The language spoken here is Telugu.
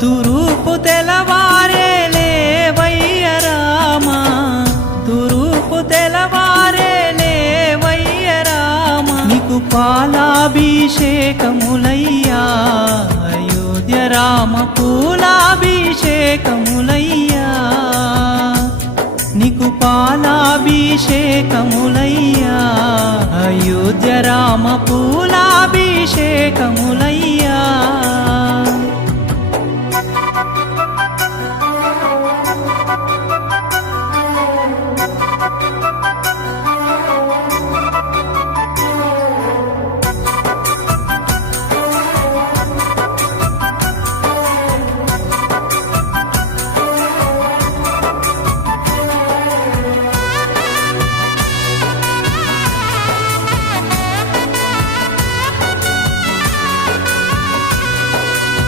తురూపు తెలవారే లేవయ్య రామ. తురూపు తెలవారే లేవయ్య రామ. నీకు పాలాభిషేకములయ్యా. అయోధ్య రామ పూలాభిషేకములయ్యా. నీకు పాలాభిషేకములయ్యా. Ayodhya Rama పూలాభిషేకములయ్యా Thank you.